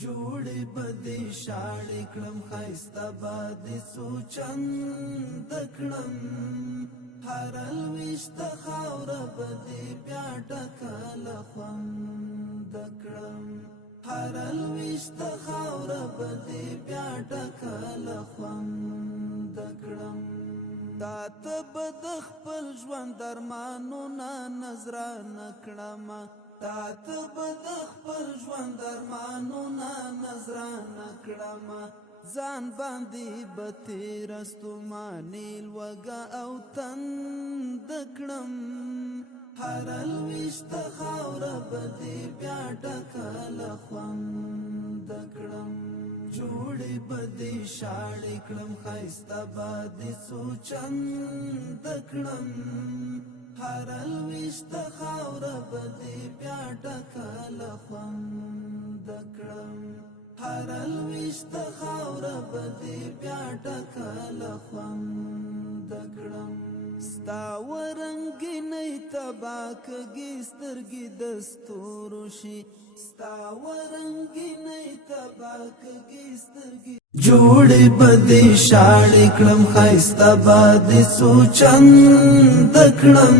جوړې بدې شاړې کړم ښایسته بادې څو چند کړم هر لویشته خاوره به دې بیا ډکه له خوند کړم هر لویشته خاوره به دې بیا ډکه له خوند کړم دا ته به د خپل ژوند ارمانونه نذرانه کړم تا ته به د خپل ژوند ارمانونه نذرانه کړم ځان باندې به تېره ستوماني لوږه او تند کړم هره لویشته خاوره به دې بیا ډکه له خوند کړم جوړې به دې شاړې کړم ښایسته بادې څو چند کړم هر لویشته خاوره به دې بیا ډکه له خوند کړم هر لویشته خاوره به دې بیا ډکه له خوند کړم ستا ورنګینۍ تبا کږې سترګې د ستورو شي ستا ورنګینۍ تبا کږې سترګې جوړې به دې شاړې کړم ښایسته بادې څو چند کړم